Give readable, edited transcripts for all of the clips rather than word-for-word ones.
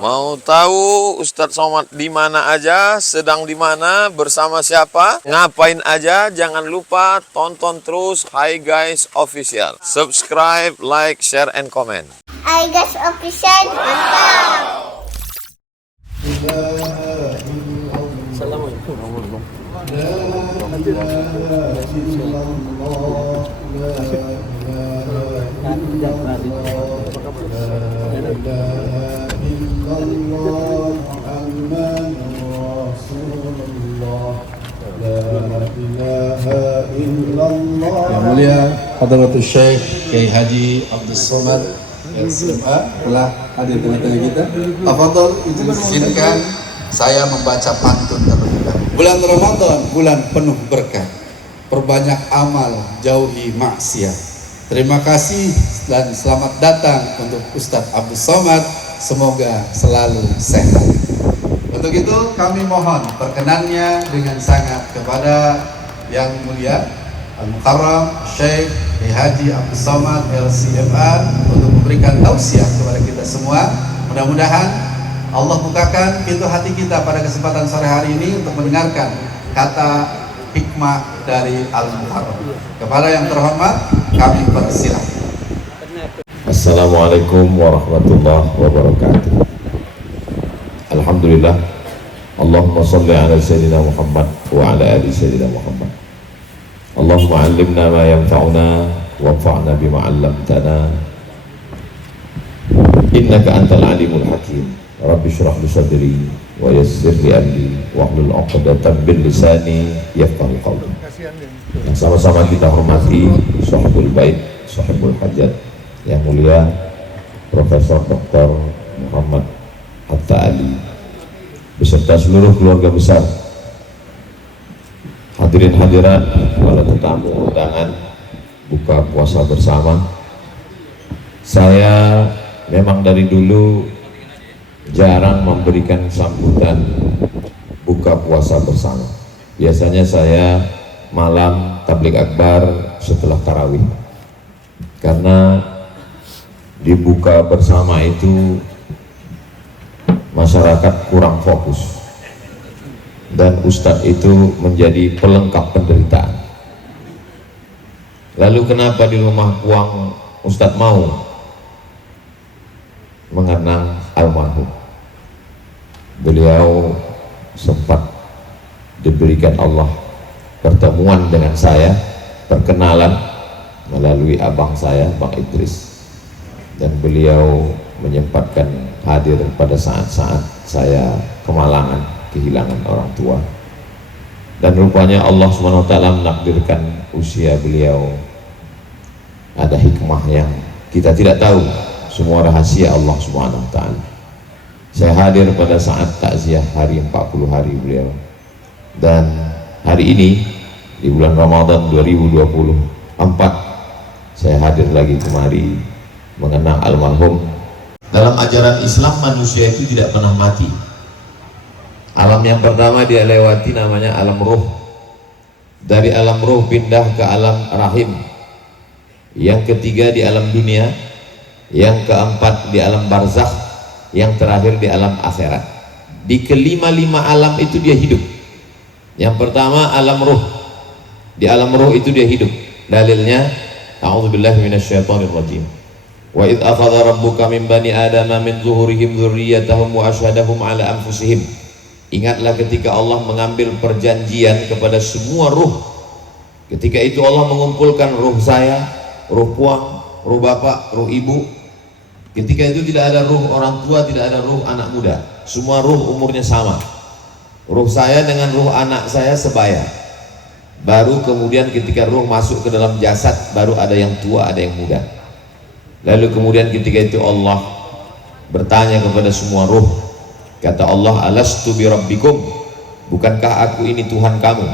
Mau tahu Ustadz Somad di mana aja, sedang di mana, bersama siapa, ngapain aja? Jangan lupa tonton terus Hi Guys Official. Subscribe, like, share, and comment. Hi Guys Official, mantap. Assalamualaikum warahmatullahi Yang mulia Hadratus Syekh Kiai Haji Abdus Somad LCMA telah hadir di tengah kita. Tafadhol izinkan saya membaca pantun terlebih dahulu. Bulan Ramadan, bulan penuh berkah. Perbanyak amal, jauhi maksiat. Terima kasih dan selamat datang untuk Ustadz Abdus Somad. Semoga selalu sehat. Untuk itu kami mohon perkenannya dengan sangat kepada yang mulia Al-Mukarram Syekh Haji Abdus Somad LCMA untuk memberikan tausiah kepada kita semua. Mudah-mudahan Allah bukakan pintu hati kita pada kesempatan sore hari ini untuk mendengarkan kata hikmah dari Al-Mukarram. Kepada yang terhormat kami persilakan. Assalamualaikum warahmatullahi wabarakatuh. Alhamdulillah. Allahumma salli ala Sayyidina Muhammad wa ala ali Sayyidina Muhammad. Allahumma allimna ma yanfa'una wanfa'na bima 'allamtana. Innaka antal alimul hakim. Rabbi shrah li sadri wa yassir li amri wahlul 'uqdatam min lisani yafqahu qawli. Yang sama-sama kita hormati sahibul bait, sahibul hajat, yang mulia Profesor Dr. Muhammad Hatta Ali beserta seluruh keluarga besar, hadirin hadirat, para tetamu undangan buka puasa bersama. Saya memang dari dulu jarang memberikan sambutan buka puasa bersama. Biasanya saya malam tabligh akbar setelah tarawih, karena dibuka bersama itu masyarakat kurang fokus dan Ustadz itu menjadi pelengkap penderitaan. Lalu kenapa di rumah Puang Ustadz mau mengenang almarhum? Beliau sempat diberikan Allah pertemuan dengan saya, perkenalan melalui abang saya, Bang Idris, dan beliau menyempatkan hadir pada saat-saat saya kemalangan, kehilangan orang tua. Dan rupanya Allah SWT menakdirkan usia beliau ada hikmah yang kita tidak tahu, semua rahasia Allah SWT. Saya hadir pada saat takziah hari 40 hari beliau, dan hari ini di bulan Ramadan 2024 saya hadir lagi kemari mengenang almarhum. Dalam ajaran Islam manusia itu tidak pernah mati. Alam yang pertama dia lewati namanya alam ruh. Dari alam ruh pindah ke alam rahim. Yang ketiga di alam dunia. Yang keempat di alam barzakh. Yang terakhir di alam akhirat. Di kelima-lima alam itu dia hidup. Yang pertama alam ruh. Di alam ruh itu dia hidup. Dalilnya a'udzubillahi minasyaitonirrajim. Wa idh akhadha rabbuka min bani adama min zuhurihim dzurriyyatahum wa asyhadahum ala anfusihim. Ingatlah ketika Allah mengambil perjanjian kepada semua ruh. Ketika itu Allah mengumpulkan ruh saya, ruh Puang, ruh bapak, ruh ibu. Ketika itu tidak ada ruh orang tua, tidak ada ruh anak muda. Semua ruh umurnya sama. Ruh saya dengan ruh anak saya sebaya. Baru kemudian ketika ruh masuk ke dalam jasad, baru ada yang tua, ada yang muda. Lalu kemudian ketika itu Allah bertanya kepada semua ruh. Kata Allah, alastu bi rabbikum, bukankah aku ini Tuhan kamu?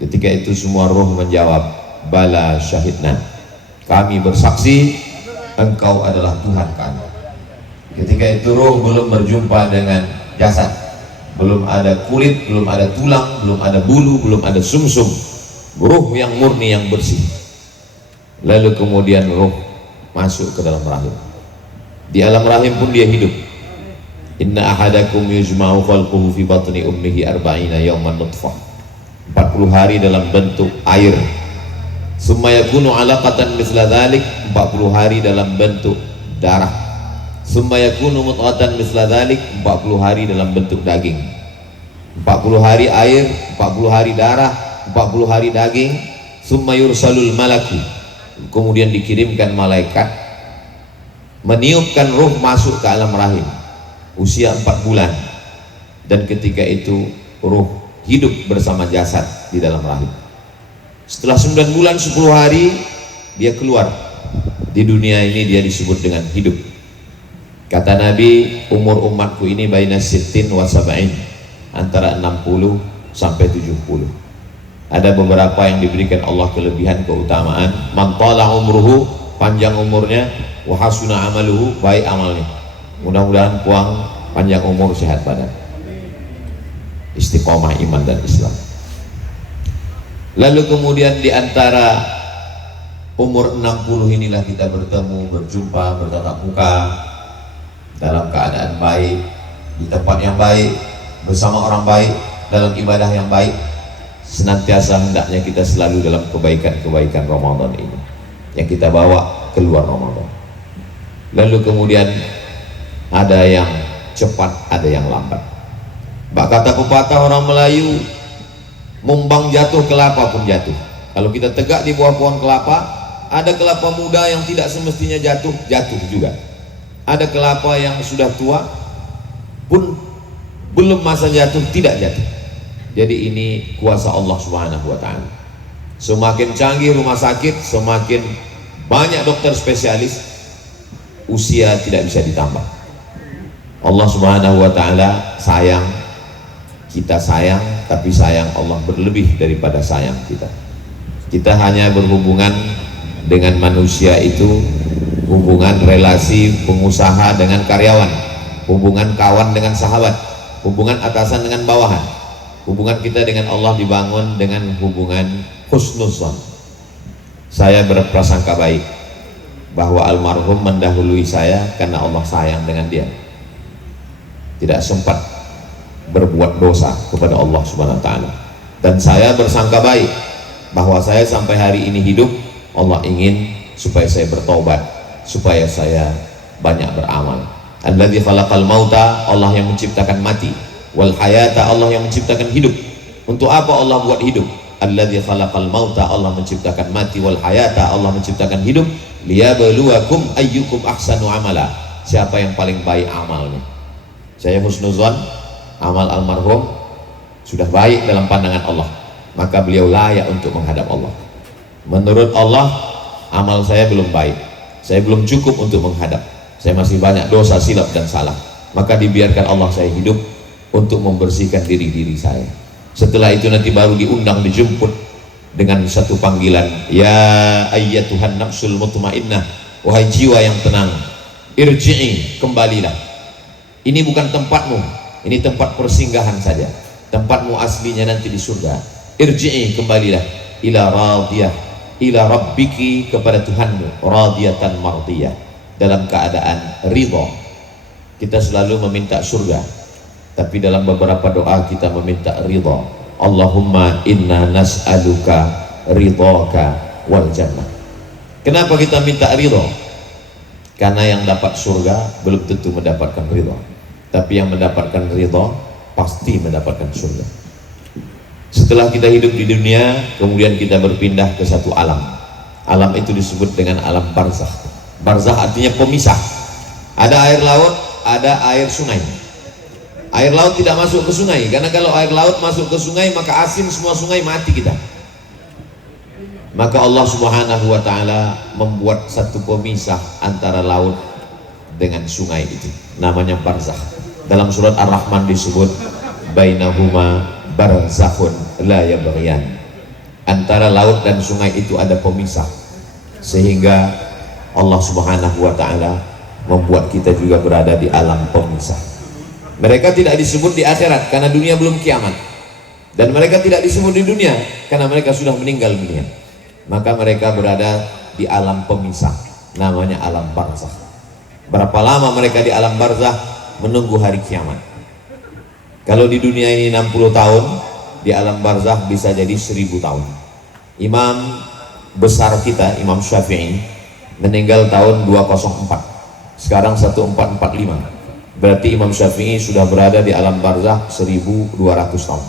Ketika itu semua ruh menjawab, bala syahidna, kami bersaksi engkau adalah Tuhan kami. Ketika itu ruh belum berjumpa dengan jasad, belum ada kulit, belum ada tulang, belum ada bulu, belum ada sumsum. Ruh yang murni, yang bersih. Lalu kemudian ruh masuk ke dalam rahim. Di alam rahim pun dia hidup. Inna ahadakum yujma'u khalquhu fi batni ummihi arba'ina yawman nutfah, 40 hari dalam bentuk air. Summa yakunu 'alaqatan mithla dzalik, 40 hari dalam bentuk darah. Summa yakunu mudghatan mithla dzalik, 40 hari dalam bentuk daging. 40 hari air, 40 hari darah, 40 hari daging. Summa yursalul malaku, kemudian dikirimkan malaikat meniupkan ruh masuk ke alam rahim usia 4 bulan, dan ketika itu ruh hidup bersama jasad di dalam rahim. Setelah 9 bulan 10 hari dia keluar di dunia ini, dia disebut dengan hidup. Kata Nabi, umur umatku ini baina sittin wa sab'in, antara 60 sampai 70. Ada beberapa yang diberikan Allah kelebihan keutamaan. Man tala umruhu, panjang umurnya, wa hasuna amaluhu, baik amalnya. Mudah-mudahan puang panjang umur, sehat badan, istiqomah iman dan Islam. Lalu kemudian di antara umur 60 inilah kita bertemu, berjumpa, bertatap muka dalam keadaan baik, di tempat yang baik, bersama orang baik, dalam ibadah yang baik. Senantiasa hendaknya kita selalu dalam kebaikan-kebaikan Ramadan ini yang kita bawa keluar Ramadan. Lalu kemudian ada yang cepat, ada yang lambat. Bak kata pepatah orang Melayu, mumbang jatuh kelapa pun jatuh. Kalau kita tegak di bawah pohon kelapa, ada kelapa muda yang tidak semestinya jatuh, jatuh juga. Ada kelapa yang sudah tua pun belum masa jatuh, tidak jatuh. Jadi ini kuasa Allah Subhanahu wa ta'ala. Semakin canggih rumah sakit, semakin banyak dokter spesialis, usia tidak bisa ditambah. Allah Subhanahu wa ta'ala sayang, kita sayang, tapi sayang Allah berlebih daripada sayang kita. Kita hanya berhubungan dengan manusia itu, hubungan relasi pengusaha dengan karyawan, hubungan kawan dengan sahabat, hubungan atasan dengan bawahan. Hubungan kita dengan Allah dibangun dengan hubungan husnuzan. Saya berprasangka baik bahwa almarhum mendahului saya karena Allah sayang dengan dia, tidak sempat berbuat dosa kepada Allah Subhanahu wa ta'ala. Dan saya bersangka baik bahwa saya sampai hari ini hidup, Allah ingin supaya saya bertobat, supaya saya banyak beramal. Alladzi khalaqal mauta, Allah yang menciptakan mati, wal hayata, Allah yang menciptakan hidup. Untuk apa Allah buat hidup? Alladzi khalaqal mauta, Allah menciptakan mati, wal hayata, Allah menciptakan hidup, liyabluwakum ayyukum ahsanu amala, siapa yang paling baik amalnya. Saya husnuzan, amal almarhum sudah baik dalam pandangan Allah, maka beliau layak untuk menghadap Allah. Menurut Allah, amal saya belum baik, saya belum cukup untuk menghadap, saya masih banyak dosa, silap dan salah, maka dibiarkan Allah saya hidup untuk membersihkan diri saya. Setelah itu nanti baru diundang, dijemput dengan satu panggilan, ya ayyatuhan nafsul mutmainnah, wahai jiwa yang tenang, irji'i, kembalilah. Ini bukan tempatmu, ini tempat persinggahan saja. Tempatmu aslinya nanti di surga. Irji'i, kembalilah, ila radiyah, ila rabbiki, kepada Tuhanmu, radiyatan mardiyah, dalam keadaan ridha. Kita selalu meminta surga, tapi dalam beberapa doa kita meminta ridha. Allahumma inna nas'aluka ridhaka wal jannah. Kenapa kita minta ridha? Karena yang dapat surga belum tentu mendapatkan ridha, tapi yang mendapatkan ridha pasti mendapatkan surga. Setelah kita hidup di dunia, kemudian kita berpindah ke satu alam. Alam itu disebut dengan alam barzakh. Barzakh artinya pemisah. Ada air laut, ada air sungai. Air laut tidak masuk ke sungai, karena kalau air laut masuk ke sungai maka asin semua sungai, mati kita. Maka Allah Subhanahu wa ta'ala membuat satu pemisah antara laut dengan sungai itu, namanya barzakh. Dalam surat Ar-Rahman disebut bainahuma barzakhun la yabghiyan. Antara laut dan sungai itu ada pemisah, sehingga Allah Subhanahu wa ta'ala membuat kita juga berada di alam pemisah. Mereka tidak disebut di akhirat karena dunia belum kiamat, dan mereka tidak disebut di dunia karena mereka sudah meninggal dunia. Maka mereka berada di alam pemisah, namanya alam barzakh. Berapa lama mereka di alam barzakh? menunggu hari kiamat. Kalau di dunia ini 60 tahun, di alam barzakh bisa jadi 1000 tahun. Imam besar kita, Imam Syafi'i, meninggal tahun 204. Sekarang 1445. Berarti Imam Syafi'i sudah berada di alam barzakh 1200 tahun.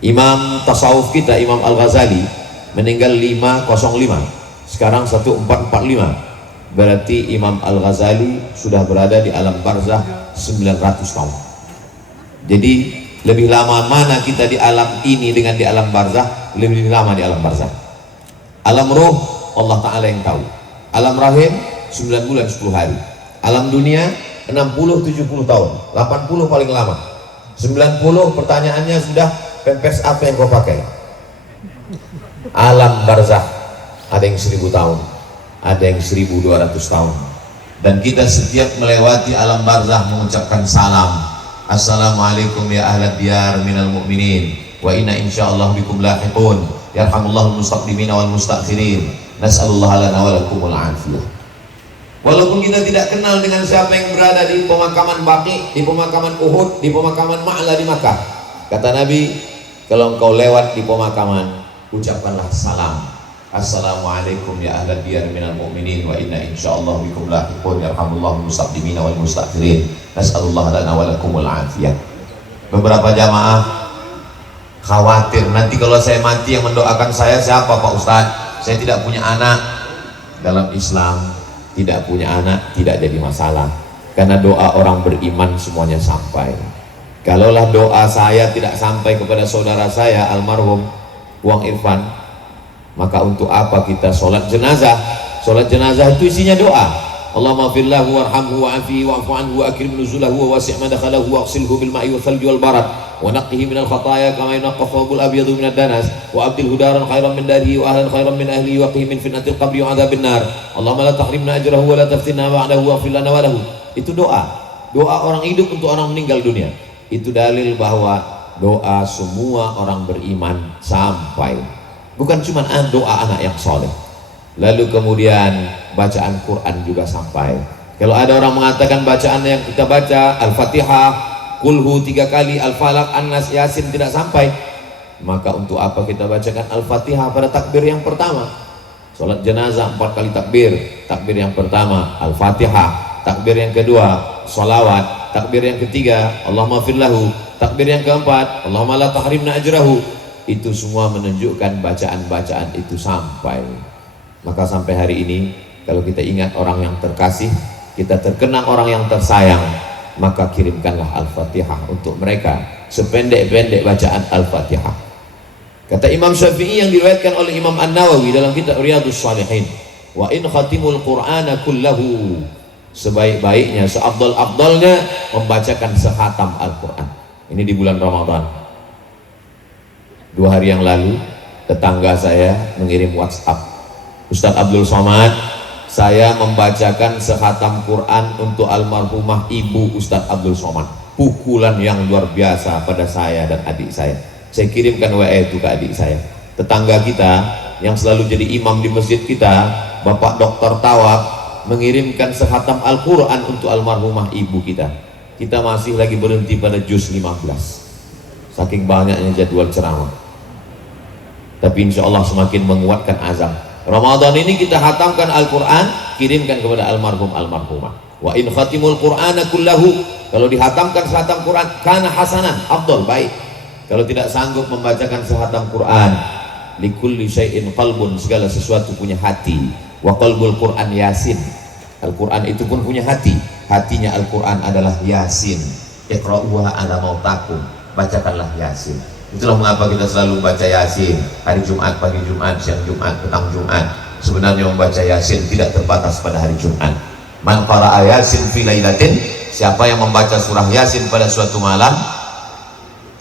Imam tasawuf kita, Imam Al-Ghazali, meninggal 505. Sekarang 1445. Berarti Imam Al-Ghazali sudah berada di alam barzakh 900 tahun. Jadi lebih lama mana kita di alam ini dengan di alam barzakh? Lebih lama di alam barzakh. Alam ruh Allah Ta'ala yang tahu. Alam rahim 9 bulan 10 hari. Alam dunia 60-70 tahun. 80 paling lama. 90 pertanyaannya sudah, pempes apa yang kau pakai? Alam barzakh ada yang 1000 tahun, ada yang 1200 tahun. Dan kita setiap melewati alam barzakh mengucapkan salam. Assalamualaikum ya ahlad diyar minal mu'minin wa inna insyaallah bikum lahiqun. Yarhamullahul mustaqdimina wal mustakhirin. Nas'alullah lana wa lakumul afiyah. Walaupun kita tidak kenal dengan siapa yang berada di pemakaman Baqi, di pemakaman Uhud, di pemakaman Ma'la di Makkah, kata Nabi, kalau engkau lewat di pemakaman, ucapkanlah salam. Assalamualaikum ya ahlad diyar minal mu'minin wa inna insyaallah bikum lahiqun. Yarhamullahul mustaqdimina wal mustakhirin. Nas'alullah lana wa lakumul afiyah. Beberapa jamaah khawatir nanti kalau saya mati yang mendoakan saya siapa Pak Ustadz? Saya tidak punya anak. Dalam Islam tidak punya anak tidak jadi masalah, karena doa orang beriman semuanya sampai. Kalaulah doa saya tidak sampai kepada saudara saya almarhum Wang Irfan, maka untuk apa kita sholat jenazah? Sholat jenazah itu isinya doa. Allahumma firlahu warhamhu wa'afihi wa'fu anhu wa akrim nuzulahu wa wasi' madakhalahu wa aghsilhu bil ma'i wal thalji wal barad wa naqqihi minal khataaya kama yunqqa thawbul abyadu minad danas wa abdilhu daran khairan min darihi wa ahlan khairan min ahlihi wa qih min fitnatil qabri wa adzabin nar. Allahumma la tahrimna ajrahu wa la taftinna ba'dahu wa fil lana wa lahu. Itu doa. Doa orang hidup untuk orang meninggal dunia. Itu dalil bahwa doa semua orang beriman sampai. Bukan cuma doa anak yang soleh. Lalu kemudian bacaan Quran juga sampai. Kalau ada orang mengatakan bacaan yang kita baca Al-Fatihah, Kulhu 3 kali, Al-Falaq, An-Nas, Yasin tidak sampai, maka untuk apa kita bacakan Al-Fatihah pada takbir yang pertama? Salat jenazah 4 kali takbir. Takbir yang pertama Al-Fatihah, takbir yang kedua sholawat, takbir yang ketiga Allahumma firlahu, takbir yang keempat Allahumma la tahrimna ajrahu. Itu semua menunjukkan bacaan-bacaan itu sampai. Maka sampai hari ini kalau kita ingat orang yang terkasih, kita terkenang orang yang tersayang, maka kirimkanlah Al-Fatihah untuk mereka, sependek-pendek bacaan Al-Fatihah. Kata Imam Syafi'i yang diriwayatkan oleh Imam An-Nawawi dalam kitab Riyadhus Shalihin, wa in khatimul Qur'ana kullahu, sebaik-baiknya, seafdal-afdalnya membacakan sehatam Al-Quran. Ini di bulan Ramadan. 2 hari yang lalu tetangga saya mengirim WhatsApp, Ustadz Abdul Somad, saya membacakan sehatam Quran untuk almarhumah ibu Ustadz Abdul Somad. Pukulan yang luar biasa pada saya dan adik saya. Saya kirimkan WA itu ke adik saya. Tetangga kita yang selalu jadi imam di masjid kita, Bapak Dr. Tawab, mengirimkan sehatam Al-Quran untuk almarhumah ibu kita. Kita masih lagi berhenti pada juz 15. Saking banyaknya jadwal ceramah. Tapi insya Allah semakin menguatkan azam. Ramadan ini kita hatamkan Al-Quran, kirimkan kepada almarhum-almarhumah. Wa in khatimul Qur'ana kullahu, kalau dihatamkan sehatam Quran, kana hasanan, afdal, baik. Kalau tidak sanggup membacakan sehatam Quran, likulli syai'in qalbun, segala sesuatu punya hati. Wa qalbul Quran Yasin, Al-Quran itu pun punya hati. Hatinya Al-Quran adalah Yasin. Iqra'uha ala mautakum, bacakanlah Yasin. Itulah mengapa kita selalu baca Yasin hari Jumat, pagi Jumat, siang Jumat, petang Jumat. Sebenarnya membaca Yasin tidak terbatas pada hari Jumat. Man qara'a Yasin fi lailatin, siapa yang membaca surah Yasin pada suatu malam,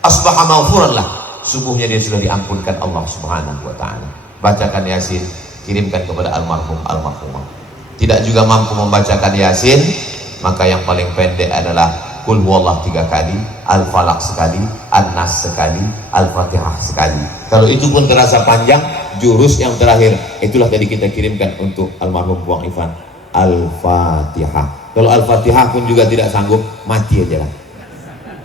asbaha maghfuran lah, subuhnya dia sudah diampunkan Allah Subhanahu wa taala. Bacakan Yasin, kirimkan kepada almarhum-almarhumah. Tidak juga mampu membacakan Yasin, maka yang paling pendek adalah Qul huwallah 3 kali, Al-Falaq sekali, An-Nas sekali, Al-Fatihah sekali. Kalau itu pun terasa panjang, jurus yang terakhir itulah tadi kita kirimkan untuk almarhum Buang Ifan, Al-Fatihah. Kalau Al-Fatihah pun juga tidak sanggup, mati aja lah.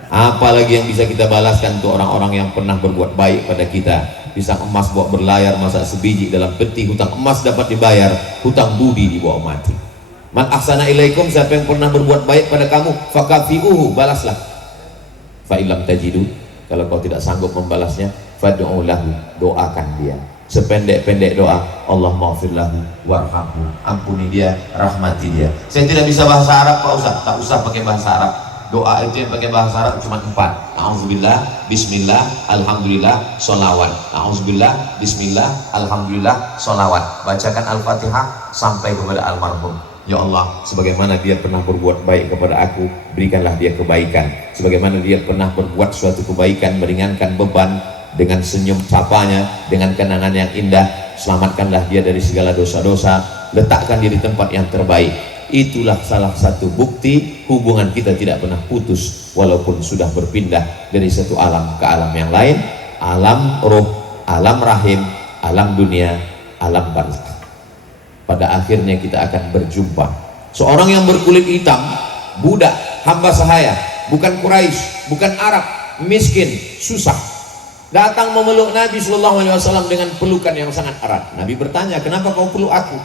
Apalagi yang bisa kita balaskan untuk orang-orang yang pernah berbuat baik pada kita. Pisang emas bawa berlayar, masak sebiji dalam peti, hutang emas dapat dibayar, hutang budi dibawa mati. Man ahsana ilaikum, siapa yang pernah berbuat baik pada kamu, fakafi'uhu, balaslah. Fa illam tajidu, kalau kau tidak sanggup membalasnya, fad'u lahu, doakan dia. Sependek-pendek doa, Allah maghfir lahu warhamhu, ampuni dia, rahmati dia. Saya tidak bisa bahasa Arab Pak Ustaz, tak usah pakai bahasa Arab. Doa itu yang pakai bahasa Arab cuma 4. A'udzubillah, bismillah, alhamdulillah, sholawat. A'udzubillah, bismillah, alhamdulillah, sholawat. Bacakan Al-Fatihah sampai kepada almarhum. Ya Allah, sebagaimana dia pernah berbuat baik kepada aku, berikanlah dia kebaikan. Sebagaimana dia pernah berbuat suatu kebaikan, meringankan beban, dengan senyum sapanya, dengan kenangan yang indah, selamatkanlah dia dari segala dosa-dosa, letakkan dia di tempat yang terbaik. Itulah salah satu bukti hubungan kita tidak pernah putus, walaupun sudah berpindah dari satu alam ke alam yang lain, alam roh, alam rahim, alam dunia, alam barzakh. Pada akhirnya kita akan berjumpa. Seorang yang berkulit hitam, budak, hamba sahaya, bukan Quraisy, bukan Arab, miskin, susah, datang memeluk Nabi SAW dengan pelukan yang sangat erat. Nabi bertanya, kenapa kau peluk aku?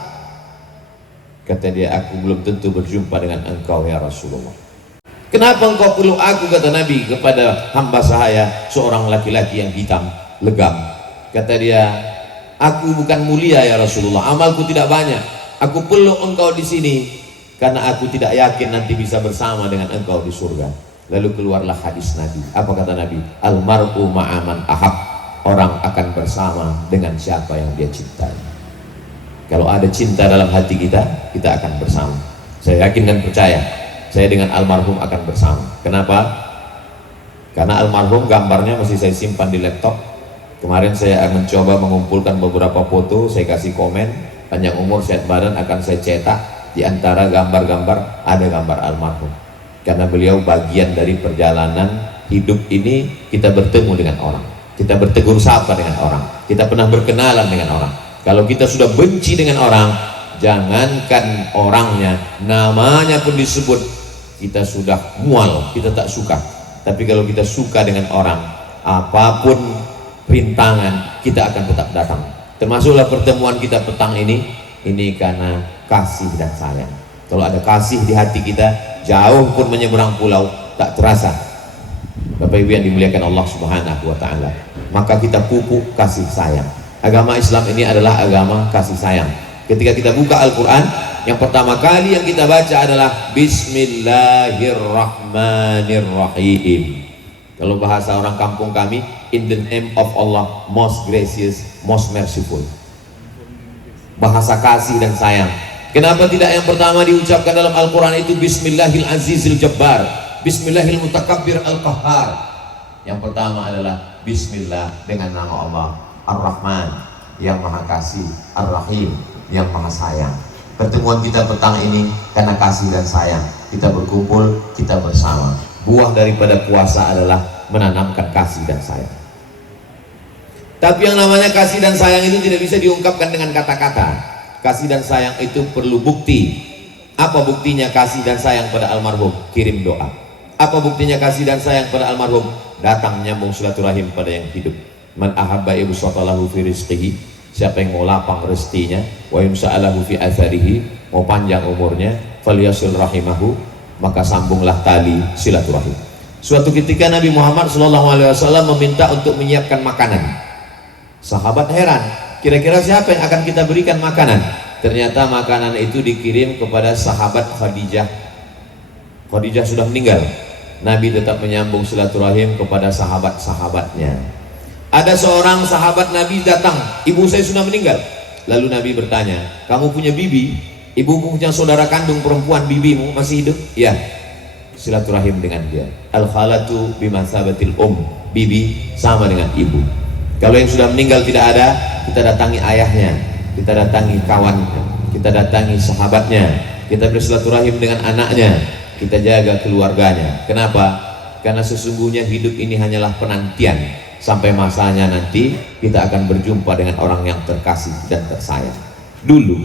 Kata dia, aku belum tentu berjumpa dengan engkau ya Rasulullah. Kenapa engkau peluk aku, kata Nabi kepada hamba sahaya, seorang laki-laki yang hitam, legam. Kata dia, aku bukan mulia ya Rasulullah, amalku tidak banyak. Aku peluk engkau di sini karena aku tidak yakin nanti bisa bersama dengan engkau di surga. Lalu keluarlah hadis Nabi. Apa kata Nabi? Almar'u ma'aman ahab. Orang akan bersama dengan siapa yang dia cintai. Kalau ada cinta dalam hati kita, kita akan bersama. Saya yakin dan percaya, saya dengan almarhum akan bersama. Kenapa? Karena almarhum gambarnya masih saya simpan di laptop. Kemarin saya mencoba mengumpulkan beberapa foto, saya kasih komen. Panjang umur, sehat badan akan saya cetak. Di antara gambar-gambar ada gambar almarhum. Karena beliau bagian dari perjalanan hidup ini, kita bertemu dengan orang, kita bertegur sapa dengan orang, kita pernah berkenalan dengan orang. Kalau kita sudah benci dengan orang, jangankan orangnya, namanya pun disebut, kita sudah mual, kita tak suka. Tapi kalau kita suka dengan orang, apapun rintangan, kita akan tetap datang. Termasuklah pertemuan kita petang ini karena kasih dan sayang. Kalau ada kasih di hati kita, jauh pun menyeberang pulau, tak terasa. Bapak Ibu yang dimuliakan Allah Subhanahu wa Ta'ala, maka kita pupuk kasih sayang. Agama Islam ini adalah agama kasih sayang. Ketika kita buka Al-Quran, yang pertama kali yang kita baca adalah Bismillahirrahmanirrahim. Kalau bahasa orang kampung kami, in the name of Allah, most gracious, most merciful. Bahasa kasih dan sayang. Kenapa tidak yang pertama diucapkan dalam Al-Quran itu Bismillahil Azizil Jabbar, Bismillahil Mutakabbir Al-Qahhar? Yang pertama adalah Bismillah dengan nama Allah Ar-Rahman, yang maha kasih, Ar-Rahim, yang maha sayang. Pertemuan kita petang ini karena kasih dan sayang. Kita berkumpul, kita bersama. Buah daripada puasa adalah menanamkan kasih dan sayang. Tapi yang namanya kasih dan sayang itu tidak bisa diungkapkan dengan kata-kata. Kasih dan sayang itu perlu bukti. Apa buktinya kasih dan sayang pada almarhum? Kirim doa. Apa buktinya kasih dan sayang pada almarhum? Datang menyambung silaturahim pada yang hidup. Man ahabba ibsatalahu fi rizqihi, siapa yang mau lapang rezekinya, wa yumsa'alahu fi atharihi, mau panjang umurnya, falyasil rahimahu, maka sambunglah tali silaturahim. Suatu ketika Nabi Muhammad SAW meminta untuk menyiapkan makanan. Sahabat heran, kira-kira siapa yang akan kita berikan makanan? Ternyata makanan itu dikirim kepada sahabat Khadijah. Khadijah sudah meninggal. Nabi tetap menyambung silaturahim kepada sahabat-sahabatnya. Ada seorang sahabat Nabi datang, ibu saya sudah meninggal. Lalu Nabi bertanya, kamu punya bibi? Ibu punya saudara kandung perempuan, bibimu masih hidup? Ya. Silaturahim dengan dia. Al-khalatu bimasabatil bibi sama dengan ibu. Kalau yang sudah meninggal tidak ada, kita datangi ayahnya, kita datangi kawannya, kita datangi sahabatnya, kita bersilaturahim dengan anaknya, kita jaga keluarganya. Kenapa? Karena sesungguhnya hidup ini hanyalah penantian. Sampai masanya nanti kita akan berjumpa dengan orang yang terkasih dan tersayang. Dulu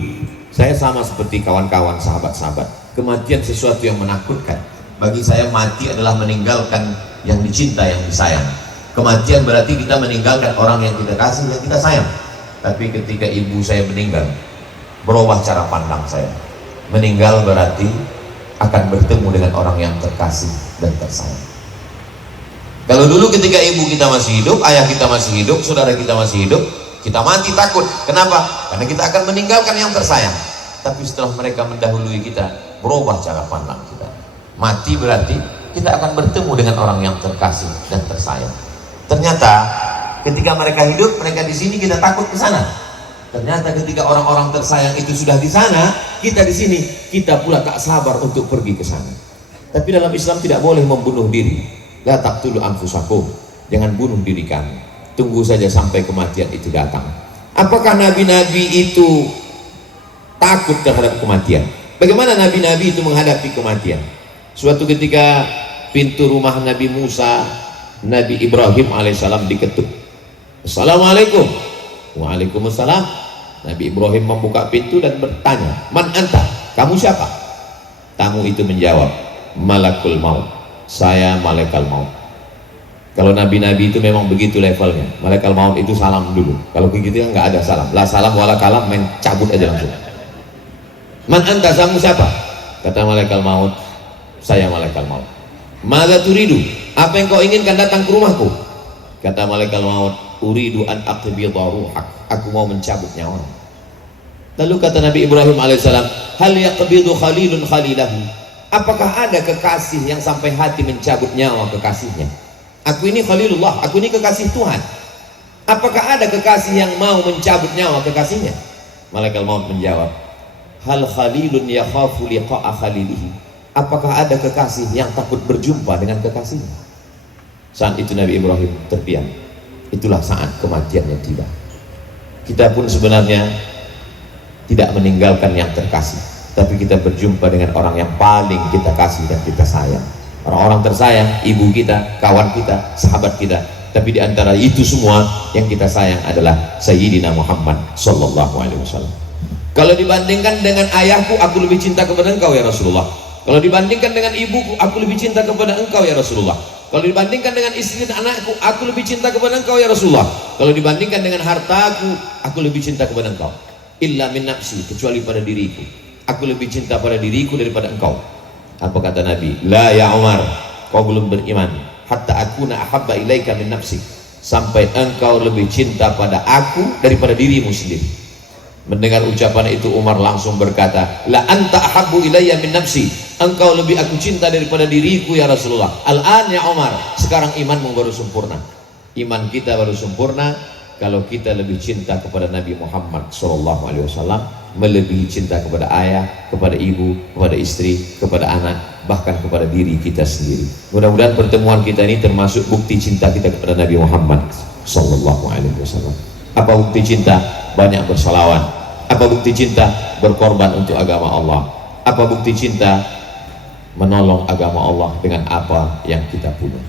saya sama seperti kawan-kawan sahabat-sahabat. Kematian sesuatu yang menakutkan. Bagi saya mati adalah meninggalkan yang dicinta, yang disayang. Kematian berarti kita meninggalkan orang yang kita kasih, yang kita sayang. Tapi ketika ibu saya meninggal, berubah cara pandang saya. Meninggal berarti akan bertemu dengan orang yang terkasih dan tersayang. Kalau dulu ketika ibu kita masih hidup, ayah kita masih hidup, saudara kita masih hidup, kita mati takut. Kenapa? Karena kita akan meninggalkan yang tersayang. Tapi setelah mereka mendahului kita, berubah cara pandang kita. Mati berarti kita akan bertemu dengan orang yang terkasih dan tersayang. Ternyata ketika mereka hidup, mereka di sini, kita takut ke sana. Ternyata ketika orang-orang tersayang itu sudah di sana, kita di sini, kita pula tak sabar untuk pergi ke sana. Tapi dalam Islam tidak boleh membunuh diri. La taqtulu anfusakum, jangan bunuh diri kamu. Tunggu saja sampai kematian itu datang. Apakah nabi-nabi itu takut terhadap kematian? Bagaimana nabi-nabi itu menghadapi kematian? Suatu ketika pintu rumah Nabi Musa, Nabi Ibrahim alaihissalam diketuk. Assalamualaikum. Waalaikumsalam. Nabi Ibrahim membuka pintu dan bertanya, man anta? Kamu siapa? Tamu itu menjawab, malakul maut. Saya malaikat maut. Kalau nabi-nabi itu memang begitu levelnya. Malaikat maut itu salam dulu. Kalau begitu ya nggak ada salam. La salam wala kalam, main cabut aja langsung. Man anta? Kamu siapa? Kata malaikat maut, saya malaikat maut. Mada turidu? Apa yang kau inginkan datang ke rumahku? Kata malaikat maut, uridu an aqbidha ruhak. Aku mau mencabut nyawa. Lalu kata Nabi Ibrahim alaihissalam, hal yaqbidu khalilun khalilahu? Apakah ada kekasih yang sampai hati mencabut nyawa kekasihnya? Aku ini khalilullah, aku ini kekasih Tuhan. Apakah ada kekasih yang mau mencabut nyawa kekasihnya? Malaikat maut menjawab, hal khalilun yakhafu liqa'a khalilihi? Apakah ada kekasih yang takut berjumpa dengan kekasihnya? Saat itu Nabi Ibrahim terdiam. Itulah saat kematiannya tiba. Kita pun sebenarnya tidak meninggalkan yang terkasih, tapi kita berjumpa dengan orang yang paling kita kasih dan kita sayang. Orang-orang tersayang, ibu kita, kawan kita, sahabat kita. Tapi di antara itu semua yang kita sayang adalah Sayyidina Muhammad sallallahu alaihi wasallam. Kalau dibandingkan dengan ayahku, aku lebih cinta kepada engkau ya Rasulullah. Kalau dibandingkan dengan ibuku, aku lebih cinta kepada engkau ya Rasulullah. Kalau dibandingkan dengan istri dan anakku, aku lebih cinta kepada engkau ya Rasulullah. Kalau dibandingkan dengan hartaku, aku lebih cinta kepada engkau. Illa min nafsi, kecuali pada diriku. Aku lebih cinta pada diriku daripada engkau. Apa kata Nabi? La ya Umar, kau belum beriman. Hatta akuna ahabba ilaika min nafsi, sampai engkau lebih cinta pada aku daripada dirimu sendiri. Mendengar ucapan itu Umar langsung berkata, la anta ahabbu ilayya min nafsi, engkau lebih aku cinta daripada diriku ya Rasulullah. Al-an ya Umar, sekarang imanmu baru sempurna. Iman kita baru sempurna kalau kita lebih cinta kepada Nabi Muhammad SAW, melebihi cinta kepada ayah, kepada ibu, kepada istri, kepada anak, bahkan kepada diri kita sendiri. Mudah-mudahan pertemuan kita ini termasuk bukti cinta kita kepada Nabi Muhammad SAW. Apa bukti cinta? Banyak bersalawat. Apa bukti cinta? Berkorban untuk agama Allah. Apa bukti cinta? Menolong agama Allah dengan apa yang kita punya.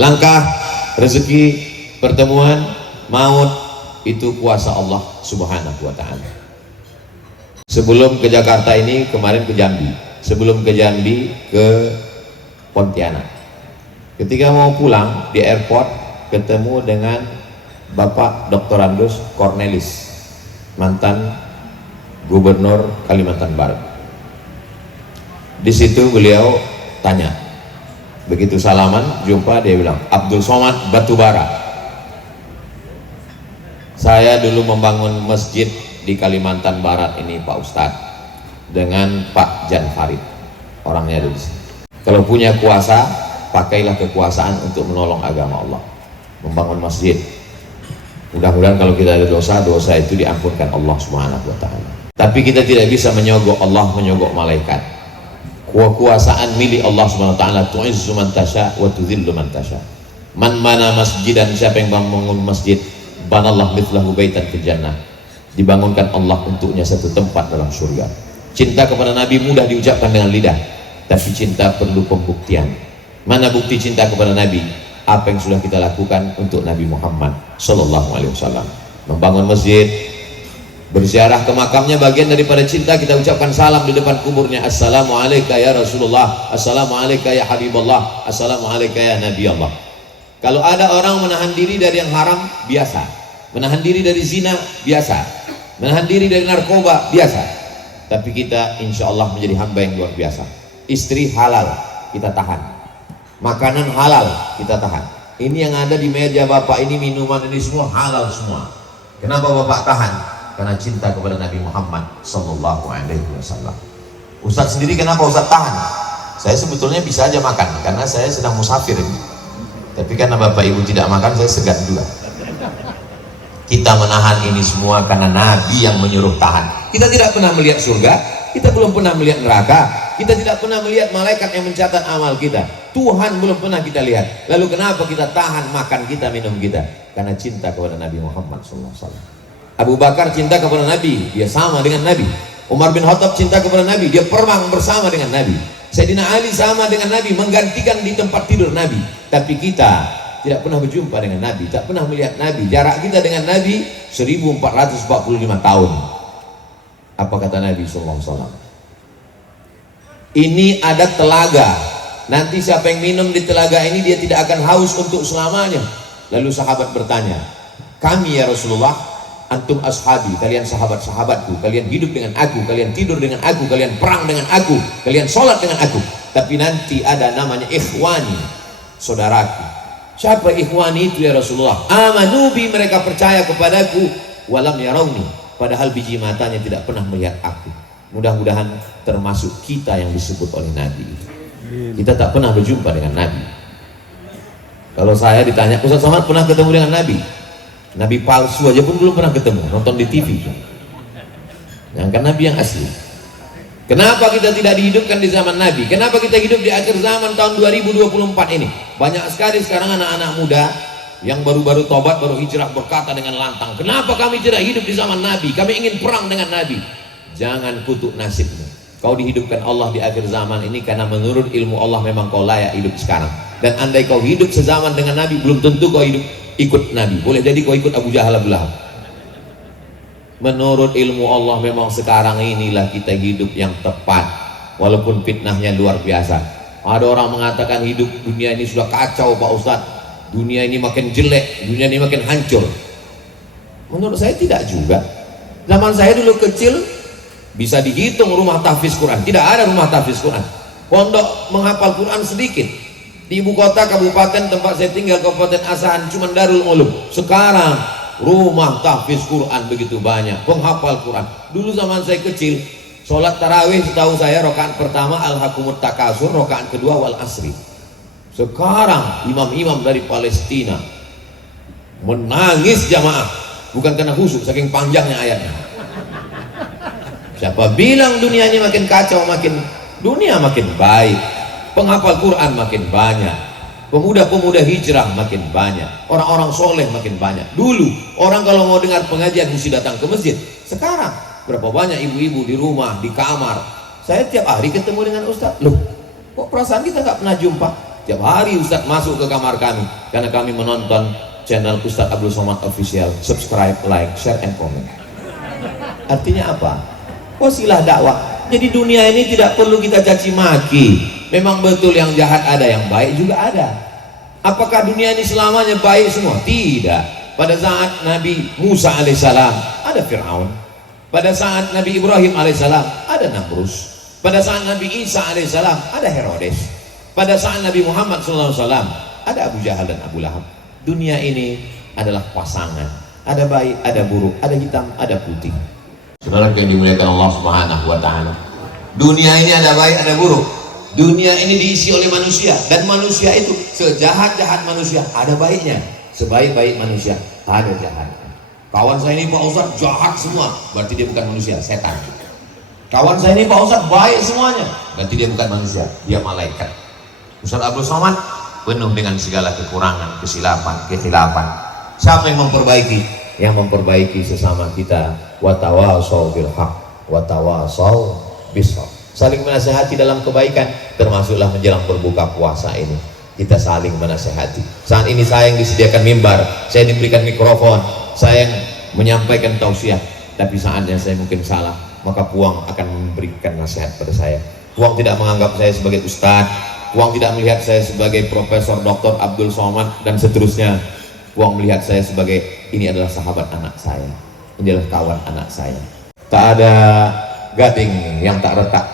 Langkah, rezeki, pertemuan, maut, itu kuasa Allah subhanahu wa ta'ala. Sebelum ke Jakarta ini, kemarin ke Jambi. Sebelum ke Jambi, ke Pontianak. Ketika mau pulang di airport, ketemu dengan Bapak Dr. Andus Cornelis, mantan Gubernur Kalimantan Barat. Di situ beliau tanya, begitu salaman jumpa, dia bilang, Abdul Somad Batubara, saya dulu membangun masjid di Kalimantan Barat ini Pak Ustadz dengan Pak Jan Farid, orangnya ada di sini. Kalau punya kuasa, pakailah kekuasaan untuk menolong agama Allah, membangun masjid. Mudah-mudahan kalau kita ada dosa, dosa itu diampunkan Allah Subhanahu wa ta'ala. Tapi kita tidak bisa menyogok Allah, menyogok malaikat. Kekuasaan milik Allah Subhanahu wa ta'ala, tu'izzu man tasya wa tudhillu man tasya. Man mana masjidan, siapa yang membangun masjid, banallah mithlahu baitan fil jannah, dibangunkan Allah untuknya satu tempat dalam surga. Cinta kepada Nabi mudah diucapkan dengan lidah, tapi cinta perlu pembuktian. Mana bukti cinta kepada Nabi? Apa yang sudah kita lakukan untuk Nabi Muhammad Sallallahu Alaihi Wasallam? Membangun masjid, Berziarah ke makamnya bagian daripada cinta. Kita ucapkan salam di depan kuburnya. Assalamualaikum ya Rasulullah, Assalamualaikum ya Habibullah, Assalamualaikum ya Nabi Allah. Kalau ada orang menahan diri dari yang haram, biasa. Menahan diri dari zina, biasa. Menahan diri dari narkoba, biasa. Tapi kita insya Allah menjadi hamba yang luar biasa. Istri halal, kita tahan. Makanan halal, kita tahan. Ini yang ada di meja Bapak ini, minuman ini semua halal semua. Kenapa Bapak tahan? Karena cinta kepada Nabi Muhammad Sallallahu Alaihi Wasallam. Ustadz sendiri kenapa Ustadz tahan? Saya sebetulnya bisa aja makan karena saya sedang musafir ini. Tapi karena Bapak Ibu tidak makan, saya segan juga. Kita menahan ini semua karena Nabi yang menyuruh tahan. Kita tidak pernah melihat surga, kita belum pernah melihat neraka, kita tidak pernah melihat malaikat yang mencatat amal kita. Tuhan belum pernah kita lihat. Lalu kenapa kita tahan makan kita, minum kita? Karena cinta kepada Nabi Muhammad SAW. Abu Bakar cinta kepada Nabi, dia sama dengan Nabi. Umar bin Khattab cinta kepada Nabi, dia perang bersama dengan Nabi. Sayyidina Ali sama dengan Nabi, menggantikan di tempat tidur Nabi. Tapi kita tidak pernah berjumpa dengan Nabi, tak pernah melihat Nabi. Jarak kita dengan Nabi 1445 tahun. Apa kata Nabi SAW? Ini ada telaga, nanti siapa yang minum di telaga ini dia tidak akan haus untuk selamanya. Lalu sahabat bertanya, kami ya Rasulullah, antum ashabi, kalian sahabat-sahabatku, kalian hidup dengan aku, kalian tidur dengan aku, kalian perang dengan aku, kalian sholat dengan aku. Tapi nanti ada namanya ikhwani, saudaraku. Siapa ikhwani itu ya Rasulullah? Amanubi, mereka percaya kepadaku, walam yarawni, padahal biji matanya tidak pernah melihat aku. Mudah-mudahan termasuk kita yang disebut oleh Nabi. Kita tak pernah berjumpa dengan Nabi. Kalau saya ditanya, Ustaz Somad pernah ketemu dengan Nabi? Nabi palsu aja pun belum pernah ketemu, nonton di TV. Yang kan Nabi yang asli. Kenapa kita tidak dihidupkan di zaman Nabi? Kenapa kita hidup di akhir zaman tahun 2024 ini? Banyak sekali sekarang anak-anak muda yang baru-baru tobat, baru hijrah berkata dengan lantang, kenapa kami tidak hidup di zaman Nabi? Kami ingin perang dengan Nabi. Jangan kutuk nasibmu. Kau dihidupkan Allah di akhir zaman ini karena menurut ilmu Allah memang kau layak hidup sekarang. Dan andai kau hidup sezaman dengan Nabi, belum tentu kau hidup ikut Nabi. Boleh jadi kau ikut Abu Jahal, Abu Lahab. Menurut ilmu Allah memang sekarang inilah kita hidup yang tepat, walaupun fitnahnya luar biasa. Ada orang mengatakan hidup dunia ini sudah kacau Pak Ustadz, dunia ini makin jelek, dunia ini makin hancur. Menurut saya tidak juga. Zaman saya dulu kecil bisa dihitung rumah tahfiz Quran, tidak ada rumah tahfiz Quran. Pondok menghafal Quran sedikit. Di ibu kota kabupaten tempat saya tinggal, Kabupaten Asahan, cuma Darul Ulum. Sekarang rumah tahfiz Quran begitu banyak, penghafal Quran. Dulu zaman saya kecil, sholat tarawih setahu saya rakaat pertama Al-Hakumut Takasur, rakaat kedua wal asri. Sekarang imam-imam dari Palestina menangis jamaah, bukan karena khusyuk, saking panjangnya ayatnya. Siapa bilang dunia ini makin kacau, dunia makin baik, penghafal Quran makin banyak, pemuda-pemuda hijrah makin banyak, orang-orang soleh makin banyak. Dulu orang kalau mau dengar pengajian mesti datang ke masjid. Sekarang berapa banyak ibu-ibu di rumah, di kamar. Saya tiap hari ketemu dengan Ustadz. Loh, kok perasaan kita nggak pernah jumpa? Tiap hari Ustadz masuk ke kamar kami karena kami menonton channel Ustadz Abdul Somad Official. Subscribe, like, share, and comment. Artinya apa? Wasilah dakwah. Jadi dunia ini tidak perlu kita caci maki. Memang betul yang jahat ada, yang baik juga ada. Apakah dunia ini selamanya baik semua? Tidak. Pada saat Nabi Musa alaihissalam ada Fir'aun. Pada saat Nabi Ibrahim alaihissalam ada Namrus. Pada saat Nabi Isa alaihissalam ada Herodes. Pada saat Nabi Muhammad SAW ada Abu Jahal dan Abu Lahab. Dunia ini adalah pasangan. Ada baik, ada buruk, ada hitam, ada putih. Saudara yang dimuliakan Allah Subhanahu wa Ta'ala, dunia ini ada baik, ada buruk. Dunia ini diisi oleh manusia, dan manusia itu sejahat-jahat manusia ada baiknya, sebaik-baik manusia ada jahat. Kawan saya ini Pak Ustadz jahat semua, berarti dia bukan manusia, setan. Kawan saya ini Pak Ustadz baik semuanya, berarti dia bukan manusia, dia malaikat. Ustadz Abdul Somad penuh dengan segala kekurangan, kesilapan, kekhilafan. Siapa yang memperbaiki? Yang memperbaiki sesama kita. Watawasau bil haq, watawasau bisabr. Saling menasehati dalam kebaikan, termasuklah menjelang berbuka puasa ini. Kita saling menasehati. Saat ini saya yang disediakan mimbar, saya diberikan mikrofon, saya yang menyampaikan tausiah. tapi saatnya saya mungkin salah, maka Puang akan memberikan nasihat pada saya. Puang tidak menganggap saya sebagai ustadz, Puang tidak melihat saya sebagai Profesor Dr. Abdul Somad dan seterusnya. Puang melihat saya sebagai ini adalah sahabat anak saya, ini adalah kawan anak saya. Tak ada gading yang tak retak,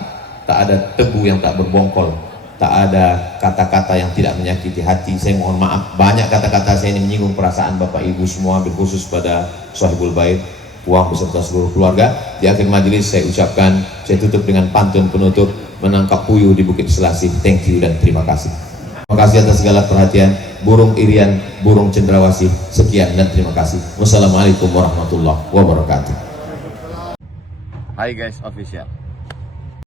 tak ada tebu yang tak berbongkol, tak ada kata-kata yang tidak menyakiti hati. Saya mohon maaf, banyak kata-kata saya ini menyinggung perasaan Bapak Ibu semua, berkhusus pada Sohibul Bait, Puang beserta seluruh keluarga. Di akhir majelis saya ucapkan, saya tutup dengan pantun penutup, menangkap puyuh di Bukit Selasih. Thank you dan terima kasih. Terima kasih atas segala perhatian. Burung irian, burung cendrawasih. Sekian dan terima kasih. Wassalamualaikum warahmatullahi wabarakatuh. Hi Guys Official.